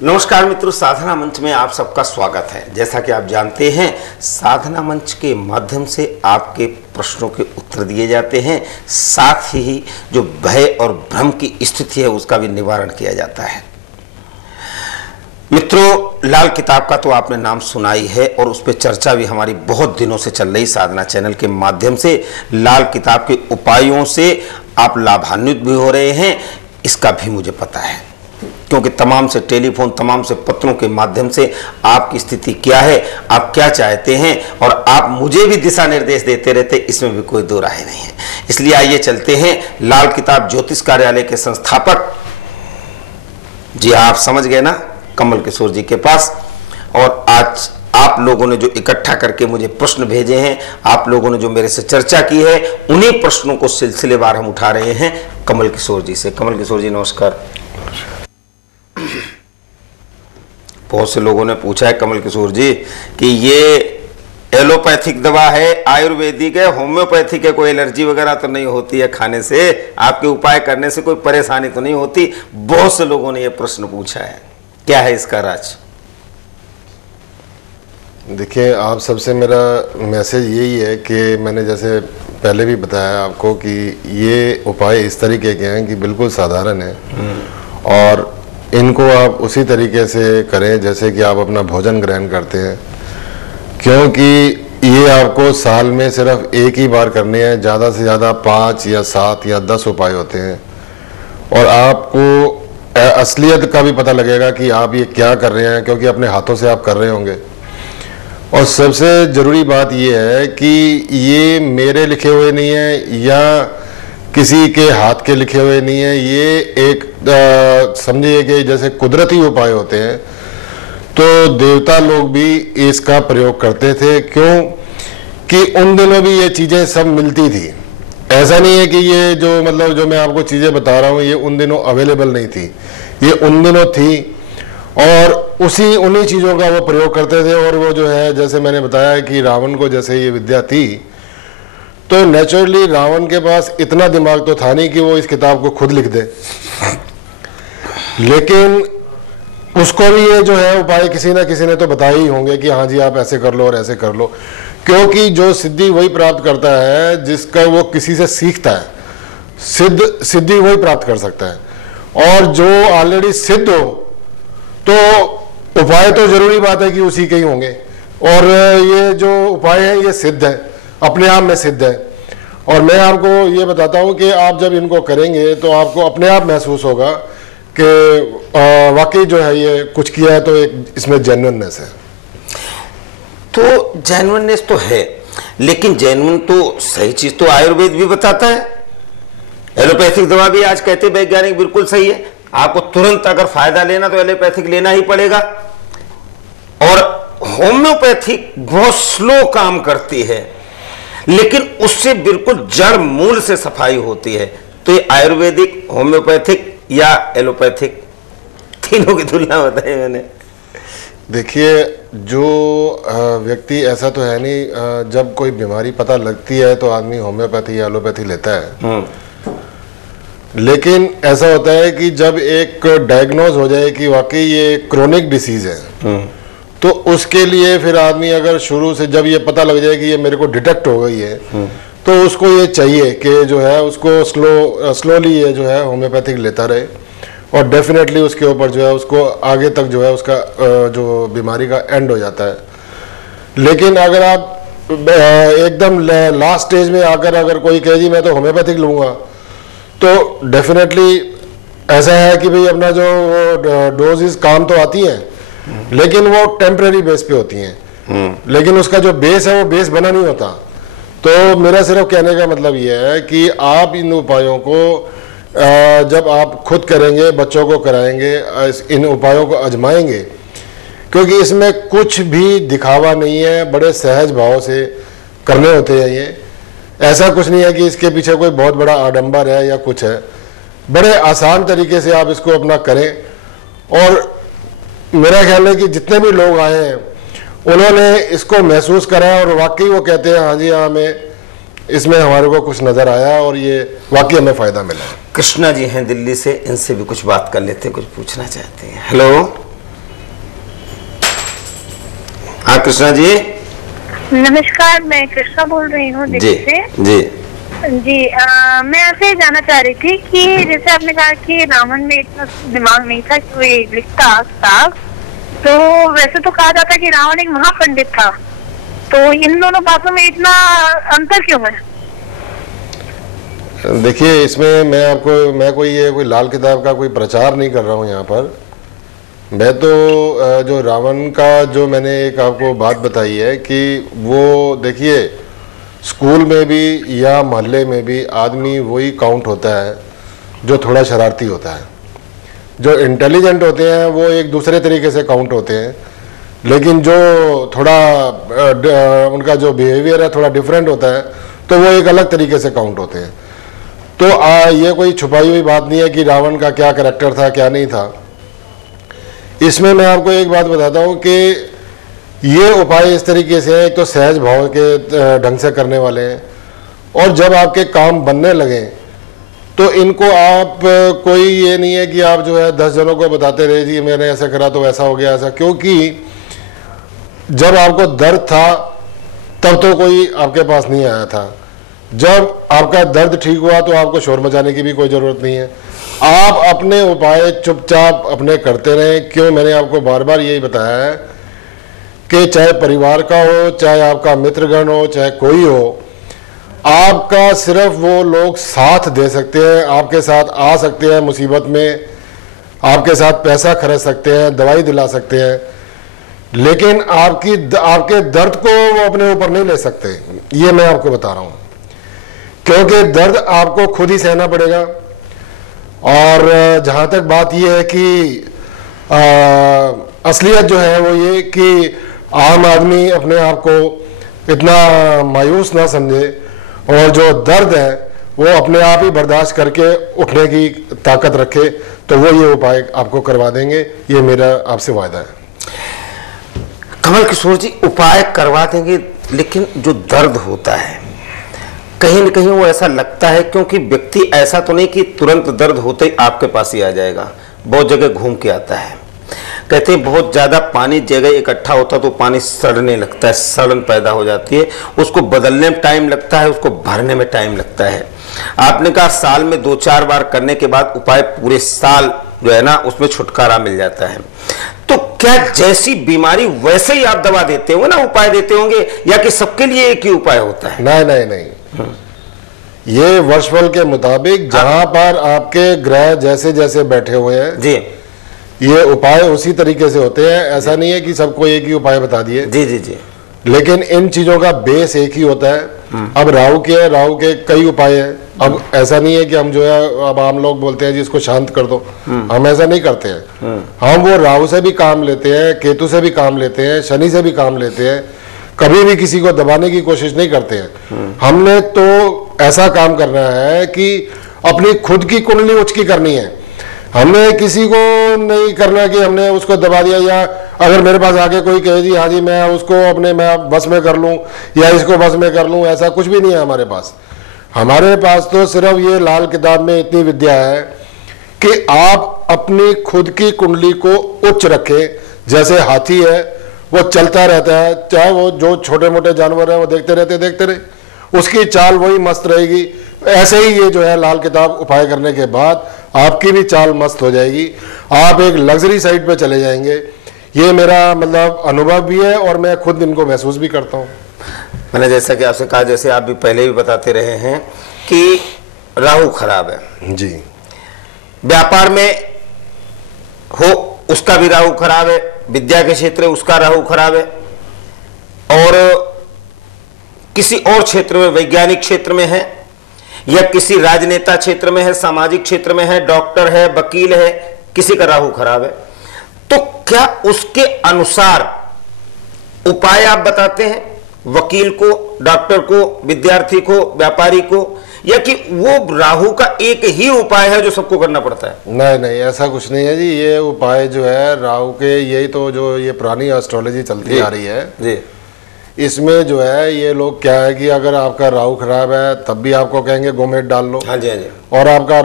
नमस्कार मित्रों, साधना मंच में आप सबका स्वागत है। जैसा कि आप जानते हैं, साधना मंच के माध्यम से आपके प्रश्नों के उत्तर दिए जाते हैं, साथ ही जो भय और भ्रम की स्थिति है उसका भी निवारण किया जाता है। मित्रों, लाल किताब का तो आपने नाम सुना ही है और उस पर चर्चा भी हमारी बहुत दिनों से चल रही साधना चैनल के माध्यम से। लाल किताब के उपायों से आप लाभान्वित भी हो रहे हैं, इसका भी मुझे पता है, क्योंकि तमाम से टेलीफोन, तमाम से पत्रों के माध्यम से आपकी स्थिति क्या है, आप क्या चाहते हैं, और आप मुझे भी दिशा निर्देश देते रहते, इसमें भी कोई दो राय नहीं है। इसलिए आइए चलते हैं लाल किताब ज्योतिष कार्यालय के संस्थापक, जी आप समझ गए ना, कमल किशोर जी के पास। और आज आप लोगों ने जो इकट्ठा करके मुझे प्रश्न भेजे हैं, आप लोगों ने जो मेरे से चर्चा की है, उन्हीं प्रश्नों को सिलसिलेवार हम उठा रहे हैं कमल किशोर जी से। कमल किशोर जी नमस्कार। बहुत से लोगों ने पूछा है कमल किशोर जी कि ये एलोपैथिक दवा है, आयुर्वेदिक है, होम्योपैथिक है, कोई एलर्जी वगैरह तो नहीं होती है खाने से, आपके उपाय करने से कोई परेशानी तो नहीं होती? बहुत से लोगों ने ये प्रश्न पूछा है, क्या है इसका राज? देखिए, आप सबसे मेरा मैसेज यही है कि मैंने जैसे पहले भी बताया आपको कि ये उपाय इस तरीके के हैं कि बिल्कुल साधारण है और इनको आप उसी तरीके से करें जैसे कि आप अपना भोजन ग्रहण करते हैं, क्योंकि ये आपको साल में सिर्फ एक ही बार करने हैं। ज़्यादा से ज़्यादा 5 या 7 या 10 उपाय होते हैं और आपको असलियत का भी पता लगेगा कि आप ये क्या कर रहे हैं, क्योंकि अपने हाथों से आप कर रहे होंगे। और सबसे ज़रूरी बात ये है कि ये मेरे लिखे हुए नहीं है या किसी के हाथ के लिखे हुए नहीं है, ये एक समझिए कि जैसे कुदरती उपाय होते हैं, तो देवता लोग भी इसका प्रयोग करते थे। क्यों कि उन दिनों भी ये चीज़ें सब मिलती थी। ऐसा नहीं है कि ये जो मतलब जो मैं आपको चीज़ें बता रहा हूँ ये उन दिनों अवेलेबल नहीं थी, ये उन दिनों थी और उन्हीं चीज़ों का वो प्रयोग करते थे। और वो जो है, जैसे मैंने बताया कि रावण को जैसे ये विद्या थी, तो नेचुरली रावण के पास इतना दिमाग तो था नहीं कि वो इस किताब को खुद लिख दे, लेकिन उसको भी ये जो है उपाय किसी ना किसी ने तो बताए ही होंगे कि हाँ जी आप ऐसे कर लो और ऐसे कर लो, क्योंकि जो सिद्धि वही प्राप्त करता है जिसका वो किसी से सीखता है। सिद्धि वही प्राप्त कर सकता है, और जो ऑलरेडी सिद्ध हो तो उपाय तो जरूरी बात है कि उसी के ही होंगे। और ये जो उपाय है ये सिद्ध है, अपने आप में सिद्ध है। और मैं आपको ये बताता हूँ कि आप जब इनको करेंगे तो आपको अपने आप महसूस होगा कि वाकई जो है ये कुछ किया है, तो एक इसमें जेन्युइननेस है। तो जेन्युइननेस तो है, लेकिन जेन्युइन तो सही चीज तो आयुर्वेद भी बताता है, एलोपैथिक दवा भी आज कहते वैज्ञानिक बिल्कुल सही है। आपको तुरंत अगर फायदा लेना तो एलोपैथिक लेना ही पड़ेगा। और होम्योपैथिक बहुत स्लो काम करती है, लेकिन उससे बिल्कुल जड़ मूल से सफाई होती है। तो ये आयुर्वेदिक, होम्योपैथिक या एलोपैथिक, तीनों की तुलना बताई मैंने। देखिए, जो व्यक्ति, ऐसा तो है नहीं, जब कोई बीमारी पता लगती है तो आदमी होम्योपैथी या एलोपैथी लेता है, लेकिन ऐसा होता है कि जब एक डायग्नोज हो जाए कि वाकई ये क्रोनिक डिसीज है, तो उसके लिए फिर आदमी अगर शुरू से जब ये पता लग जाए कि ये मेरे को डिटेक्ट हो गई है, तो उसको ये चाहिए कि जो है उसको स्लोली ये जो है होम्योपैथिक लेता रहे, और डेफिनेटली उसके ऊपर जो है उसको आगे तक जो है उसका जो बीमारी का एंड हो जाता है। लेकिन अगर आप एकदम लास्ट स्टेज में आकर अगर कोई कहे जी मैं तो होम्योपैथिक लूँगा, तो डेफिनेटली ऐसा है कि भाई अपना जो डोजेस काम तो आती हैं, लेकिन वो टेम्परेरी बेस पे होती हैं, लेकिन उसका जो बेस है वो बेस बना नहीं होता। तो मेरा सिर्फ कहने का मतलब ये है कि आप इन उपायों को जब आप खुद करेंगे, बच्चों को कराएंगे, इन उपायों को आजमाएंगे, क्योंकि इसमें कुछ भी दिखावा नहीं है, बड़े सहज भाव से करने होते हैं। ये ऐसा कुछ नहीं है कि इसके पीछे कोई बहुत बड़ा आडंबर है या कुछ है, बड़े आसान तरीके से आप इसको अपना करें। और मेरा ख्याल है कि जितने भी लोग आए हैं उन्होंने इसको महसूस करा और वाकई वो कहते हैं हाँ जी हाँ, हमें इसमें हमारे को कुछ नज़र आया और ये वाकई हमें फ़ायदा मिला। कृष्णा जी हैं दिल्ली से, इनसे भी कुछ बात कर लेते हैं, कुछ पूछना चाहते हैं। हेलो कृष्णा जी। नमस्कार, मैं कृष्णा बोल रही हूँ जी दिल्ली से। जी जी मैं ऐसे जानना चाह रही थी कि जैसे आपने कहा कि रावण में इतना दिमाग नहीं था कि वो लिखता किताब, तो वैसे तो कहा जाता है कि रावण एक महापंडित था, तो इन दोनों बातों में इतना अंतर क्यों है? देखिए, इसमें मैं कोई लाल किताब का कोई प्रचार नहीं कर रहा हूँ यहाँ पर। मैं तो जो रावण का जो मैंने एक आपको बात बताई है कि वो देखिए, स्कूल में भी या मोहल्ले में भी आदमी वही काउंट होता है जो थोड़ा शरारती होता है। जो इंटेलिजेंट होते हैं वो एक दूसरे तरीके से काउंट होते हैं, लेकिन जो थोड़ा उनका जो बिहेवियर है थोड़ा डिफरेंट होता है तो वो एक अलग तरीके से काउंट होते हैं। तो ये कोई छुपाई हुई बात नहीं है कि रावण का क्या कैरेक्टर था क्या नहीं था। इसमें मैं आपको एक बात बताता हूँ कि ये उपाय इस तरीके से है, एक तो सहज भाव के ढंग से करने वाले हैं, और जब आपके काम बनने लगे तो इनको आप कोई ये नहीं है कि आप जो है 10 जनों को बताते रहे जी मैंने ऐसा करा तो ऐसा हो गया ऐसा, क्योंकि जब आपको दर्द था तब तो कोई आपके पास नहीं आया था। जब आपका दर्द ठीक हुआ तो आपको शोर मचाने की भी कोई ज़रूरत नहीं है। आप अपने उपाय चुपचाप अपने करते रहें। क्यों, मैंने आपको बार बार यही बताया है कि चाहे परिवार का हो, चाहे आपका मित्रगण हो, चाहे कोई हो, आपका सिर्फ वो लोग साथ दे सकते हैं, आपके साथ आ सकते हैं मुसीबत में, आपके साथ पैसा खर्च सकते हैं, दवाई दिला सकते हैं, लेकिन आपके दर्द को वो अपने ऊपर नहीं ले सकते। ये मैं आपको बता रहा हूँ, क्योंकि दर्द आपको खुद ही सहना पड़ेगा। और जहाँ तक बात ये है कि असलियत जो है वो ये कि आम आदमी अपने आप को इतना मायूस ना समझे और जो दर्द है वो अपने आप ही बर्दाश्त करके उठने की ताकत रखे, तो वो ये उपाय आपको करवा देंगे। ये मेरा आपसे वायदा है। कमल किशोर जी, उपाय करवा देंगे, लेकिन जो दर्द होता है कहीं न कहीं वो ऐसा लगता है, क्योंकि व्यक्ति ऐसा तो नहीं कि तुरंत दर्द होते ही आपके पास ही आ जाएगा, बहुत जगह घूम के आता है। कहते हैं बहुत ज़्यादा पानी जगह इकट्ठा होता तो पानी सड़ने लगता है, सड़न पैदा हो जाती है, उसको बदलने में टाइम लगता है, उसको भरने में टाइम लगता है। आपने कहा साल में 2-4 बार करने के बाद उपाय पूरे साल जो है ना उसमें छुटकारा मिल जाता है। तो क्या जैसी बीमारी वैसे ही आप दवा देते होंगे ना, उपाय देते होंगे, या कि सबके लिए एक ही उपाय होता है? नहीं, ये वर्षफल के मुताबिक जहां पर आपके ग्रह जैसे जैसे बैठे हुए हैं जी, ये उपाय उसी तरीके से होते हैं। ऐसा नहीं है कि सबको एक ही उपाय बता दिए। जी जी जी, लेकिन इन चीजों का बेस एक ही होता है। अब राहु के कई उपाय हैं। अब ऐसा नहीं है कि हम जो है, अब आम लोग बोलते हैं जी इसको शांत कर दो, हम ऐसा नहीं करते हैं। हम वो राहु से भी काम लेते हैं, केतु से भी काम लेते हैं, शनि से भी काम लेते हैं, कभी भी किसी को दबाने की कोशिश नहीं करते हैं। हमने तो ऐसा काम करना है कि अपनी खुद की कुंडली उचकी करनी है। हमने किसी को नहीं करना कि हमने उसको दबा दिया, या अगर मेरे पास आके कोई कहे जी हाँ जी मैं उसको मैं बस में कर लूँ या इसको बस में कर लूँ, ऐसा कुछ भी नहीं है हमारे पास। हमारे पास तो सिर्फ ये लाल किताब में इतनी विद्या है कि आप अपनी खुद की कुंडली को उच्च रखें। जैसे हाथी है वो चलता रहता है, चाहे वो जो छोटे मोटे जानवर हैं वो देखते रहे, उसकी चाल वही मस्त रहेगी। ऐसे ही ये जो है लाल किताब उपाय करने के बाद आपकी भी चाल मस्त हो जाएगी, आप एक लग्जरी साइड पे चले जाएंगे। ये मेरा मतलब अनुभव भी है और मैं खुद इनको महसूस भी करता हूँ। मैंने जैसा कि आपसे कहा, जैसे आप भी पहले भी बताते रहे हैं कि राहु खराब है जी, व्यापार में हो उसका भी राहु खराब है, विद्या के क्षेत्र में उसका राहु खराब है, और किसी और क्षेत्र में, वैज्ञानिक क्षेत्र में है, या किसी राजनेता क्षेत्र में है, सामाजिक क्षेत्र में है, डॉक्टर है, वकील है, किसी का राहु खराब है, तो क्या उसके अनुसार उपाय आप बताते हैं वकील को, डॉक्टर को, विद्यार्थी को, व्यापारी को, या कि वो राहु का एक ही उपाय है जो सबको करना पड़ता है? नहीं, ऐसा कुछ नहीं है जी। ये उपाय जो है राहु के, यही तो जो ये पुरानी एस्ट्रोलॉजी चलती आ रही है जी, इसमें जो है ये लोग क्या है कि अगर आपका राहु खराब है तब भी आपको कहेंगे गोमेट डाल लो। हाँ जी, हाँ जी, और आपका